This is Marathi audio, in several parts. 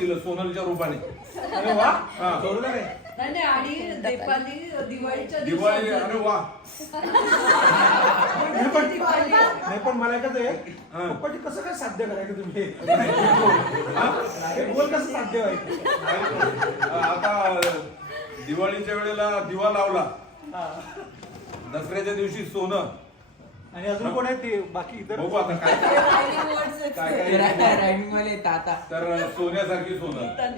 दिलं सोनलच्या रूपाने. अरे वा, हा. जोरदार आहे. नाही आणि दीपाली दिवाळीच्या दिवाळी. दिवशी अरे वा. दिवाळी नाही पण मला एकच आहे, हा. पप्पाजी कसं काय साध्य करायचं तुम्ही? हे बोल कसं साध्य व्हायचं? आता दिवाळीच्या वेळेला दिवा लावला, हा. दसऱ्याच्या दिवशी सोनं. आणि अजून कोण आहे ते बाकी इतर? बघू आता काय रायडिंग वर्ड्स आहेत. काय काय रायमिंग वाले ताता तर सोन्यासारखी सोनं. नीता.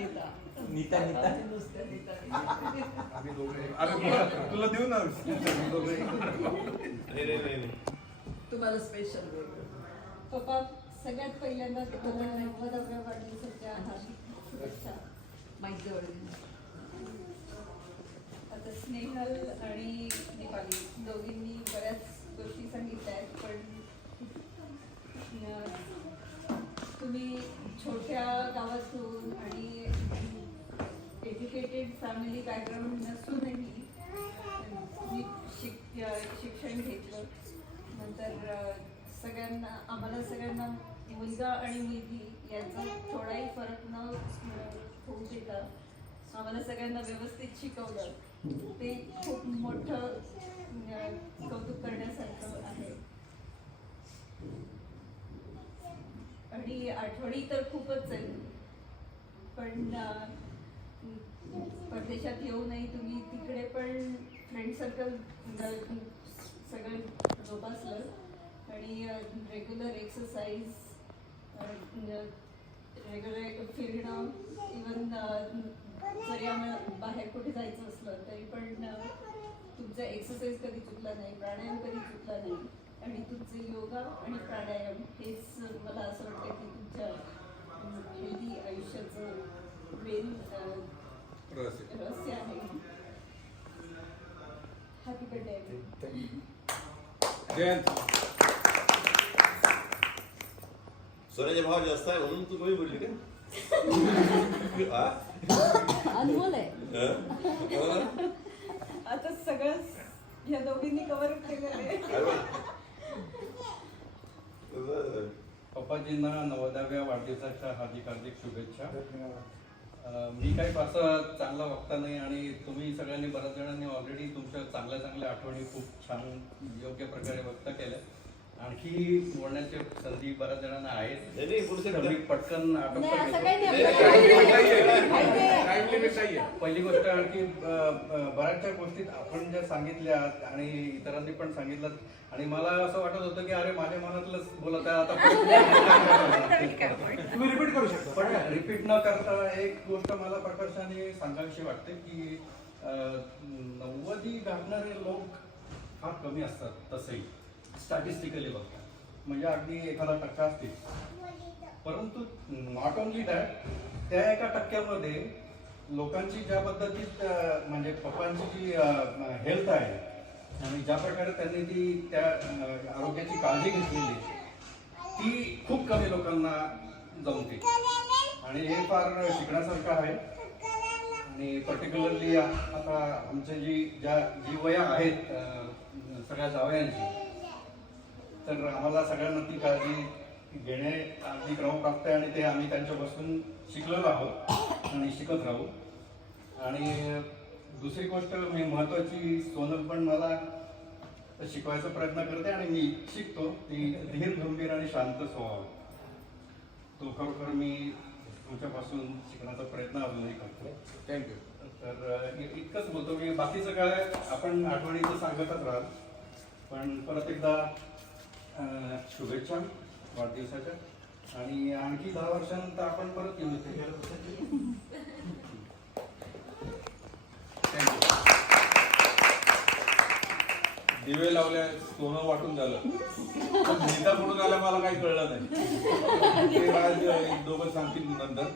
नीता नीता नुसतं नीता. अरे तुला देऊ ना. तुम्हाला स्पेशल वेगळं. पप्पा सगळ्यात पहिल्यांदा तुम्हाला 90व्या वाढदिवसाच्या हार्दिक शुभेच्छा. माईक जवळ घे. आता स्नेहल आणि दीपाली दोघींनी बऱ्याच गोष्टी सांगितल्या आहेत, पण तुम्ही छोट्या गावातून आणि एज्युकेटेड फॅमिली बॅकग्राऊंड नसूनही तुम्ही शिक्षण घेतलं. नंतर सगळ्यांना आम्हाला सगळ्यांना मुलगा आणि मुलगी यांचा थोडाही फरक न होऊ देता आम्हाला सगळ्यांना व्यवस्थित शिकवलं. ते खूप मोठं कौतुक करण्यासारखं आहे. आणि आठवणी तर खूपच आहेत, पण परदेशात येऊनही तुम्ही तिकडे पण फ्रेंड सर्कल सगळं जोपासलं आणि रेग्युलर एक्सरसाइज, रेग्युलर फिरणं, इवन जरी आम्हाला बाहेर कुठे जायचं असलं तरी पण तुमचा एक्सरसाइज कधी चुकला नाही, प्राणायाम कधी चुकला नाही. आणि तुमचे योगा आणि प्राणायाम हेच मला असं वाटतं की तुमच्या हेल्दी आयुष्याचं मेन रहस्य आहे. Happy birthday. जयंत. सोन्याचे भाव जास्त आहे म्हणून तू कमी बोलली का? अनमोल आहे. आता सगळं या दोघींनी कव्हर केलेलं आहे. पप्पाजींना 90व्या वाढदिवसाच्या हार्दिक हार्दिक शुभेच्छा. मी काही असं चांगला वक्ता नाही आणि तुम्ही सगळ्यांनी बऱ्याच जणांनी ऑलरेडी तुमच्या चांगल्या चांगल्या आठवणी खूप छान योग्य प्रकारे व्यक्त केल्या. आणखी बोलण्याची संधी बऱ्याच जणांना आहेत. मी पटकन नाही, असं आटोपता काही नाही. पहिली गोष्ट आणखी बऱ्याचशा गोष्टीत आपण ज्या सांगितल्या आणि इतरांनी पण सांगितलं आणि मला असं वाटत होतं की अरे माझ्या मनातलंच बोलत आहे आता. तुम्ही रिपीट करू शकता पण रिपीट न करता एक गोष्ट मला प्रकर्षाने सांगावीशी वाटते की 90 गाठणारे लोक फार कमी असतात तसंही स्टॅटिस्टिकली बघता, म्हणजे अगदी एखादा टक्का असतील. परंतु नॉट ओनली दॅट, त्या एका टक्क्यामध्ये लोकांची ज्या पद्धतीत म्हणजे पप्पांची जी हेल्थ आहे आणि ज्या प्रकारे त्यांनी ती त्या आरोग्याची काळजी घेतलेली ती खूप कमी लोकांना जमते आणि हे फार शिकण्यासारखं आहे. आणि पर्टिक्युलरली आता आमचे जी वया आहेत सगळ्या जावयांची, तर आम्हाला सगळ्यांना ती काळजी घेणे अगदी क्रमप्राप्त आहे आणि ते आम्ही त्यांच्यापासून शिकलेलो आहोत आणि शिकत राहू. आणि दुसरी गोष्ट मी महत्त्वाची, सोनल पण मला शिकवायचा प्रयत्न करते आणि मी शिकतो, ती धीर गंभीर आणि शांत स्वभाव. तो खरोखर मी तुमच्यापासून शिकण्याचा प्रयत्न अजूनही करतो. थँक्यू. तर इतकंच बोलतो मी. बाकीचं काय आपण आठवणीचं सांगतच राहाल. पण परत एकदा शुभेच्छा वाढदिवसाच्या. आणि आणखी 10 वर्षानंतर आपण परत येऊ इथे. दिवे लावल्या, सोनं वाटून झालं. नीता कुठून आल्या मला काही कळलं नाही. ते आज दोघं सांगतील नंतर.